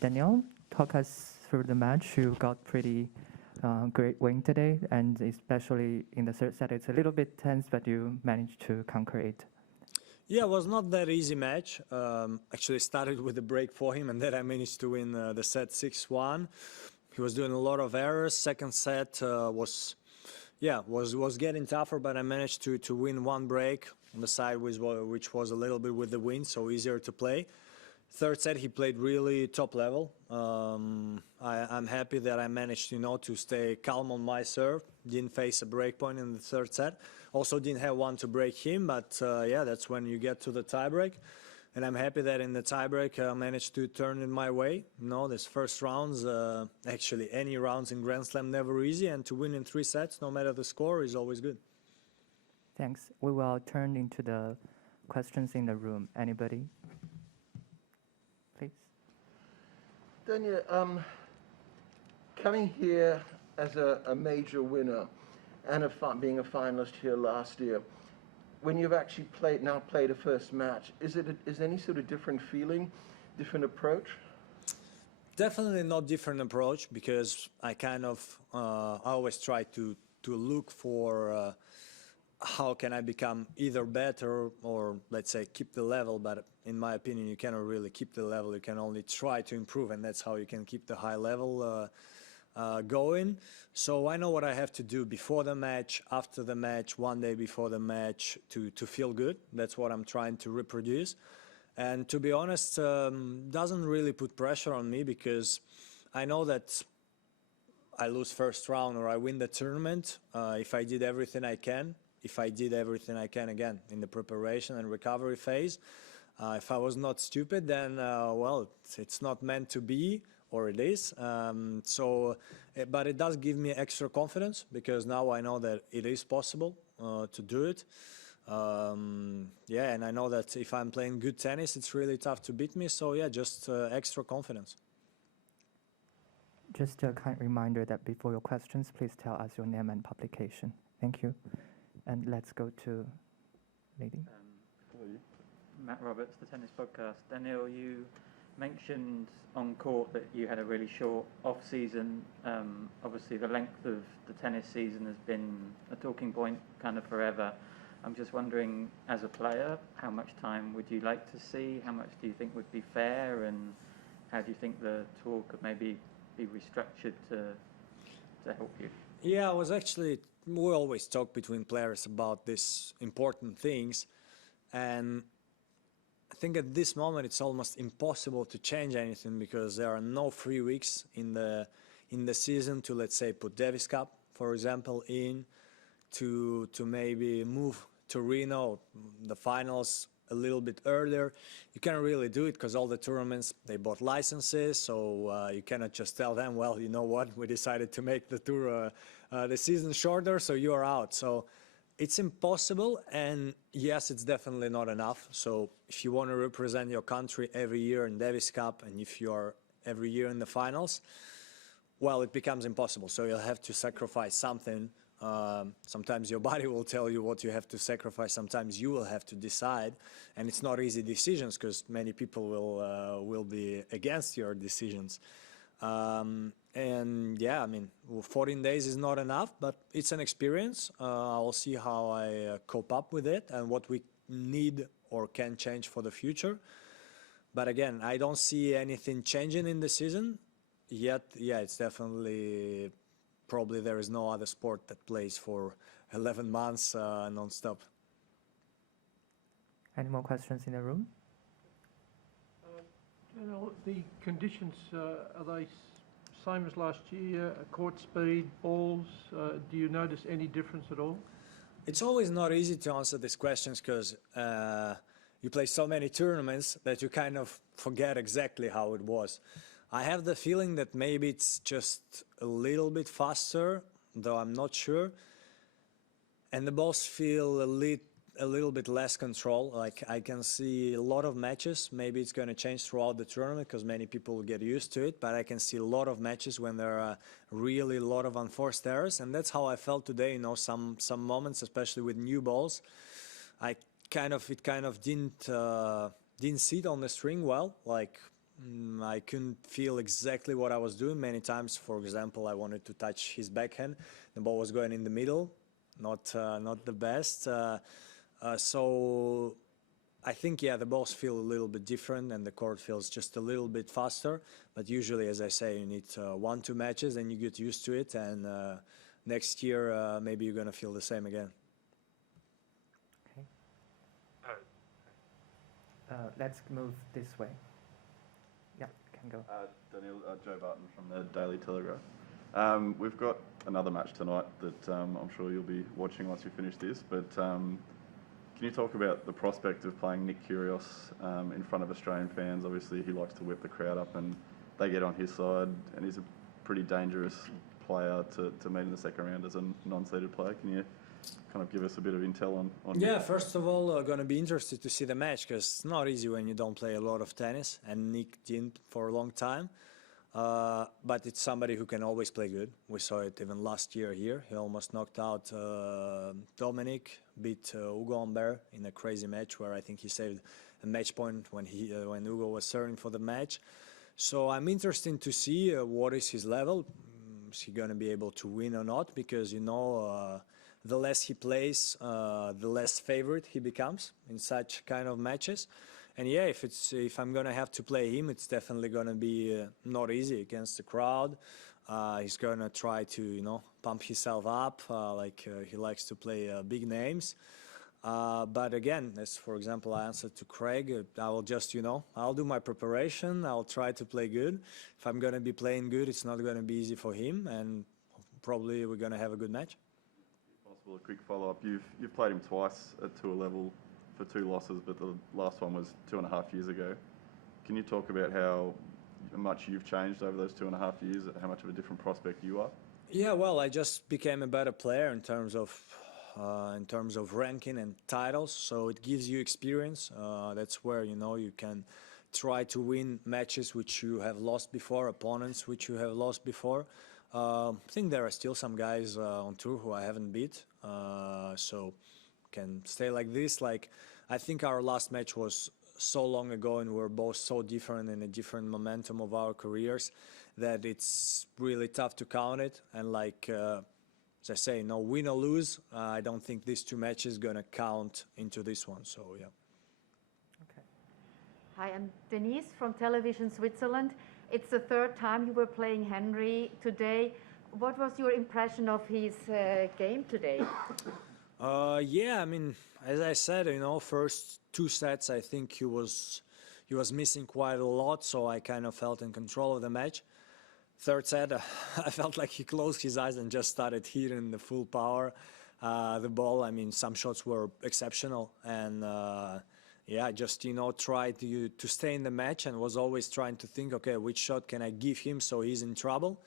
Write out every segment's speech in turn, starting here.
Daniil, talk us through the match. You got pretty great win today, and especially in the third set, it's a little bit tense, but you managed to conquer it. Yeah, it was not that easy match. Actually started with a break for him, and then I managed to win the set 6-1. He was doing a lot of errors. Second set was getting tougher, but I managed to win one break on the side, which was a little bit with the wind, so easier to play. Third set, he played really top level. I'm happy that I managed, to stay calm on my serve. Didn't face a break point in the third set. Also didn't have one to break him, but that's when you get to the tiebreak. And I'm happy that in the tiebreak I managed to turn it my way. This first rounds, actually any rounds in Grand Slam never easy, and to win in 3 sets, no matter the score, is always good. Thanks. We will turn into the questions in the room. Anybody? Please. Daniil, coming here as a major winner and being a finalist here last year, when you've actually played a first match, is any sort of different feeling, different approach? Definitely not different approach, because I always try to look for how can I become either better or, let's say, keep the level. But in my opinion, you cannot really keep the level. You can only try to improve, and that's how you can keep the high level going. So I know what I have to do before the match, after the match, one day before the match to feel good. That's what I'm trying to reproduce. And to be honest, doesn't really put pressure on me, because I know that I lose first round or I win the tournament if I did everything I can. If I did everything I can again in the preparation and recovery phase. If I was not stupid, then, it's not meant to be, or it is. But it does give me extra confidence, because now I know that it is possible to do it. And I know that if I'm playing good tennis, it's really tough to beat me. So just extra confidence. Just a kind reminder that before your questions, please tell us your name and publication. Thank you. And let's go to lady. Matt Roberts, the Tennis Podcast. Daniil, you mentioned on court that you had a really short off-season. Obviously, the length of the tennis season has been a talking point kind of forever. I'm just wondering, as a player, how much time would you like to see? How much do you think would be fair? And how do you think the tour could maybe be restructured to help you? Yeah, we always talk between players about these important things. And I think at this moment it's almost impossible to change anything, because there are no free weeks in the season to, let's say, put Davis Cup, for example, to maybe move to Reno, the finals, a little bit earlier. You can't really do it, because all the tournaments, they bought licenses, so you cannot just tell them, well, you know what, we decided to make the tour, the season shorter, so you are out. So it's impossible, and yes, it's definitely not enough. So if you want to represent your country every year in Davis Cup, and if you are every year in the finals, well, it becomes impossible. So you'll have to sacrifice something. Sometimes your body will tell you what you have to sacrifice. Sometimes you will have to decide, and it's not easy decisions, because many people will be against your decisions. 14 days is not enough, but it's an experience. I'll see how I cope up with it and what we need or can change for the future. But again, I don't see anything changing in the season yet. Yeah, it's definitely, probably there is no other sport that plays for 11 months non-stop. Any more questions in the room? The conditions, are they same as last year? Court speed, balls, do you notice any difference at all? It's always not easy to answer these questions, because you play so many tournaments that you kind of forget exactly how it was. I have the feeling that maybe it's just a little bit faster, though I'm not sure. And the balls feel a little bit less control. Like, I can see a lot of matches. Maybe it's going to change throughout the tournament, because many people will get used to it. But I can see a lot of matches when there are really a lot of unforced errors. And that's how I felt today. Some moments, especially with new balls, it kind of didn't sit on the string well. Like, I couldn't feel exactly what I was doing many times. For example, I wanted to touch his backhand. The ball was going in the middle, not the best. So I think, yeah, the balls feel a little bit different and the court feels just a little bit faster. But usually, as I say, you need 1-2 matches and you get used to it. And next year, maybe you're going to feel the same again. Okay. Let's move this way. Yeah, can go. Daniil, Joe Barton from the Daily Telegraph. We've got another match tonight that I'm sure you'll be watching once you finish this, but can you talk about the prospect of playing Nick Kyrgios in front of Australian fans? Obviously, he likes to whip the crowd up and they get on his side, and he's a pretty dangerous player to meet in the second round as a non-seeded player. Can you kind of give us a bit of intel on Yeah, Nick? first of all, going to be interested to see the match because it's not easy when you don't play a lot of tennis, and Nick didn't for a long time. But it's somebody who can always play good. We saw it even last year here. He almost knocked out Dominic, beat Ugo Humbert in a crazy match where I think he saved a match point when Ugo was serving for the match. So I'm interested to see what is his level. Is he going to be able to win or not? Because, you know, the less he plays, the less favorite he becomes in such kind of matches. And yeah, if I'm gonna have to play him, it's definitely gonna be not easy against the crowd. He's gonna try to, you know, pump himself up like he likes to play big names. But again, as for example, I answered to Craig, I will just, you know, I'll do my preparation. I'll try to play good. If I'm gonna be playing good, it's not gonna be easy for him, and probably we're gonna have a good match. If possible, a quick follow-up. You've played him twice at tour level for 2 losses, but the last one was 2.5 years ago. Can you talk about how much you've changed over those 2.5 years, how much of a different prospect you are? Yeah, well, I just became a better player in terms of ranking and titles. So it gives you experience. That's where, you know, you can try to win matches which you have lost before, opponents which you have lost before. I think there are still some guys on tour who I haven't beat. So can stay like this. Like, I think our last match was so long ago and we're both so different in a different momentum of our careers that it's really tough to count it. And like, as I say, no win or lose, I don't think these 2 matches gonna count into this one. So yeah. Okay. Hi, I'm Denise from Television Switzerland. It's the 3rd time you were playing Henry today. What was your impression of his game today? Yeah, I mean, as I said, you know, first 2 sets, I think he was missing quite a lot, so I kind of felt in control of the match. 3rd set, I felt like he closed his eyes and just started hitting the full power the ball. I mean, some shots were exceptional, and yeah, just, you know, tried to stay in the match and was always trying to think, okay, which shot can I give him so he's in trouble?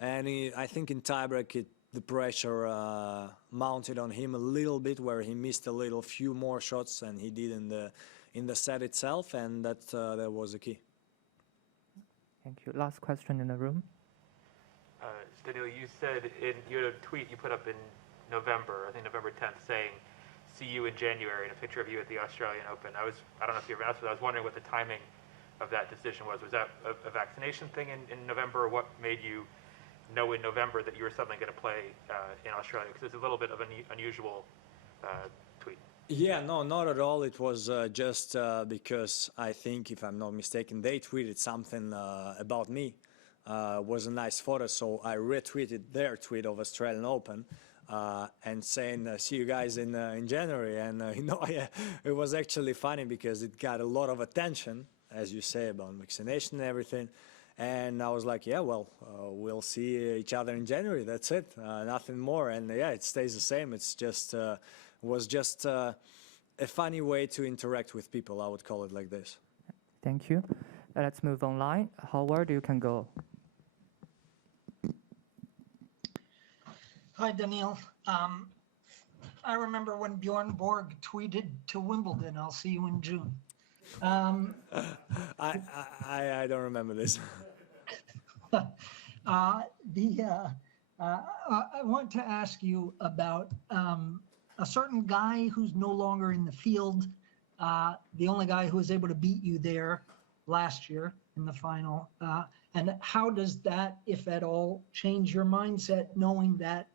And I think in tiebreak the pressure mounted on him a little bit, where he missed a few more shots than he did in the set itself, and that was the key. Thank you. Last question in the room. Daniil, you said you had a tweet you put up in November, I think November 10th, saying, "See you in January," and a picture of you at the Australian Open. I don't know if you ever asked, but I was wondering what the timing of that decision was. Was that a vaccination thing in November, or what made you know in November that you were suddenly going to play in Australia? Because it's a little bit of an unusual tweet. Yeah, no, not at all. It was just because I think, if I'm not mistaken, they tweeted something about me. It was a nice photo, so I retweeted their tweet of Australian Open and saying, see you guys in January. And, you know, it was actually funny because it got a lot of attention, as you say, about vaccination and everything. And I was like, yeah, well, we'll see each other in January. That's it. Nothing more. And yeah, it stays the same. It's just was just a funny way to interact with people. I would call it like this. Thank you. Let's move online. Howard, you can go. Hi, Daniil. I remember when Bjorn Borg tweeted to Wimbledon, "I'll see you in June." I don't remember this. I want to ask you about a certain guy who's no longer in the field, the only guy who was able to beat you there last year, in the final. And how does that, if at all, change your mindset, knowing that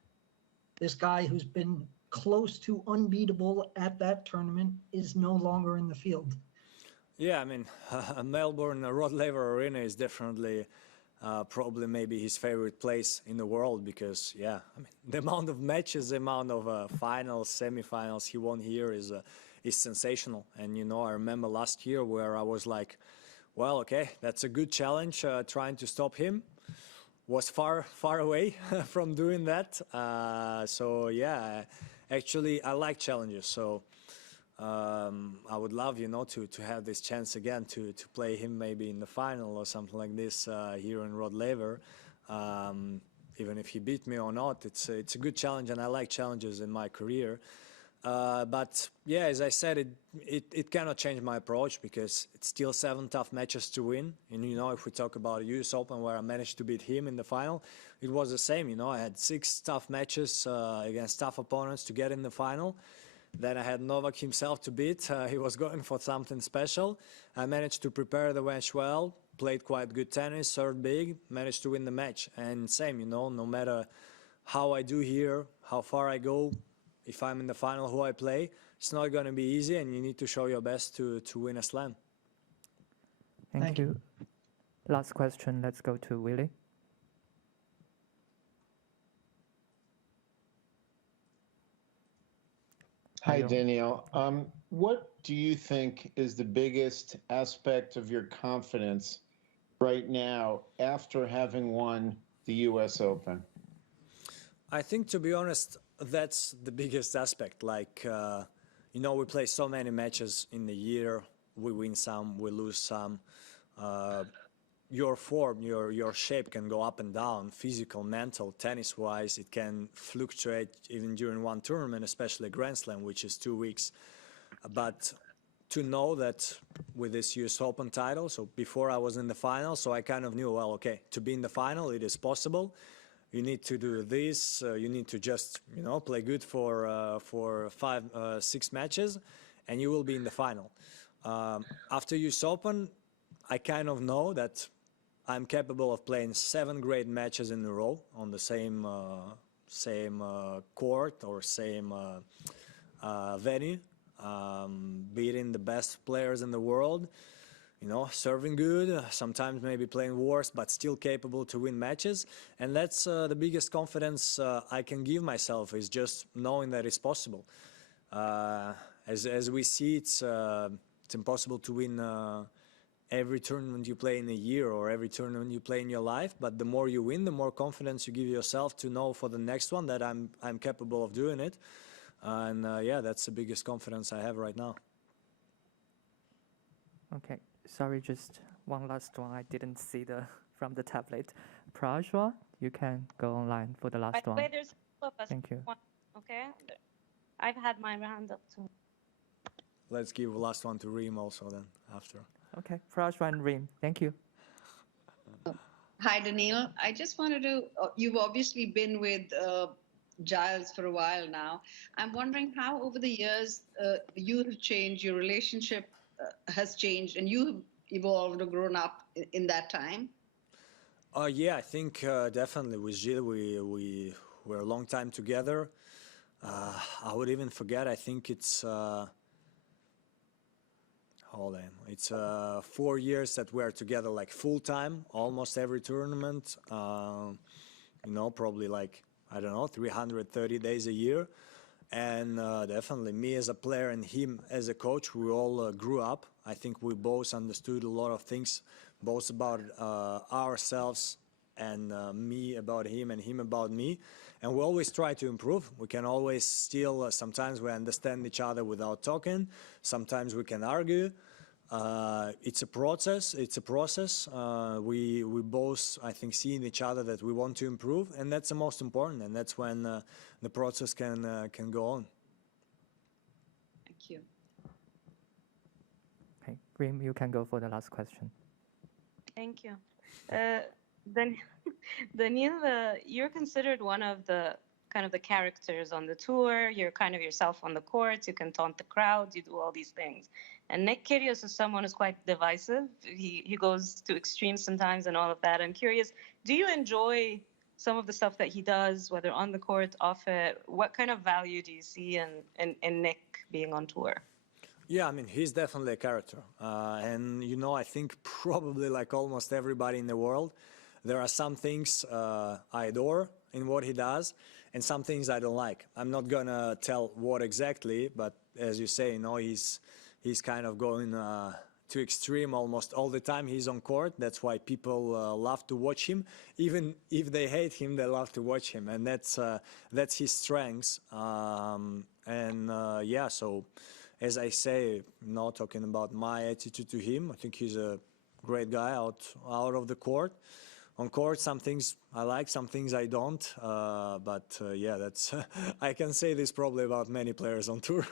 this guy who's been close to unbeatable at that tournament is no longer in the field? Yeah, I mean, Melbourne, Rod Laver Arena is definitely probably maybe his favorite place in the world because, yeah, I mean, the amount of matches, the amount of finals, semifinals he won here is sensational. And, you know, I remember last year where I was like, well, okay, that's a good challenge, trying to stop him. Was far away from doing that. So, yeah, actually, I like challenges. So I would love, you know, to have this chance again to play him maybe in the final or something like this here in Rod Laver. Even if he beat me or not, it's a good challenge, and I like challenges in my career. But yeah, as I said, it cannot change my approach because it's still 7 tough matches to win. And you know, if we talk about US Open where I managed to beat him in the final, it was the same. You know, I had 6 tough matches against tough opponents to get in the final. Then I had Novak himself to beat. He was going for something special. I managed to prepare the match well, played quite good tennis, served big, managed to win the match. And same, you know, no matter how I do here, how far I go, if I'm in the final, who I play, it's not going to be easy, and you need to show your best to win a slam. Thank you. Last question, let's go to Willie. Hi, Daniil. What do you think is the biggest aspect of your confidence right now after having won the US Open? I think, to be honest, that's the biggest aspect. Like, you know, we play so many matches in the year. We win some, we lose some. Your form, your shape can go up and down, physical, mental, tennis-wise. It can fluctuate even during one tournament, especially Grand Slam, which is 2 weeks. But to know that with this US Open title, so before I was in the final, so I kind of knew, well, okay, to be in the final, it is possible. You need to do this. You need to just, you know, play good for 5, 6 matches, and you will be in the final. After US Open, I kind of know that I'm capable of playing 7 great matches in a row on the same court or same venue, beating the best players in the world. You know, serving good, sometimes maybe playing worse, but still capable to win matches. And that's the biggest confidence I can give myself, is just knowing that it's possible. As we see, it's impossible to win every tournament you play in a year or every tournament you play in your life. But the more you win, the more confidence you give yourself to know for the next one that I'm capable of doing it. And yeah, that's the biggest confidence I have right now. Okay. Sorry, just one last one. I didn't see from the tablet. Prajwa, you can go online for the last one. There's a couple of us. Thank you. Okay, I've had my hand up too. Let's give the last one to Reem also then after. Okay, Prajwa and Reem, thank you. Hi, Daniil. I just wanted to, you've obviously been with Giles for a while now. I'm wondering how over the years you have changed, your relationship has changed, and you have evolved or grown up in that time? Yeah, I think definitely with Gilles, we were a long time together. I would even forget, I think it's, it's 4 years that we're together like full time, almost every tournament, you know, probably like, I don't know, 330 days a year. And definitely me as a player and him as a coach, we all grew up. I think we both understood a lot of things, both about ourselves and me about him and him about me. And we always try to improve. We can always still, sometimes we understand each other without talking. Sometimes we can argue. It's a process. We both, I think, see in each other that we want to improve, and that's the most important. And that's when the process can go on. Thank you. Okay, Reem, you can go for the last question. Thank you. Daniil, you're considered one of the kind of the characters on the tour. You're kind of yourself on the court. You can taunt the crowd. You do all these things. And Nick Kyrgios is someone who's quite divisive. He goes to extremes sometimes and all of that. I'm curious, do you enjoy some of the stuff that he does, whether on the court, off it? What kind of value do you see in Nick being on tour? Yeah, I mean, he's definitely a character. And, you know, I think probably like almost everybody in the world, there are some things I adore in what he does and some things I don't like. I'm not going to tell what exactly, but as you say, you know, he's kind of going to extreme almost all the time he's on court. That's why people love to watch him. Even if they hate him, they love to watch him. And that's his strengths. Yeah, so as I say, not talking about my attitude to him, I think he's a great guy out of the court. On court, some things I like, some things I don't. Yeah, that's I can say this probably about many players on tour.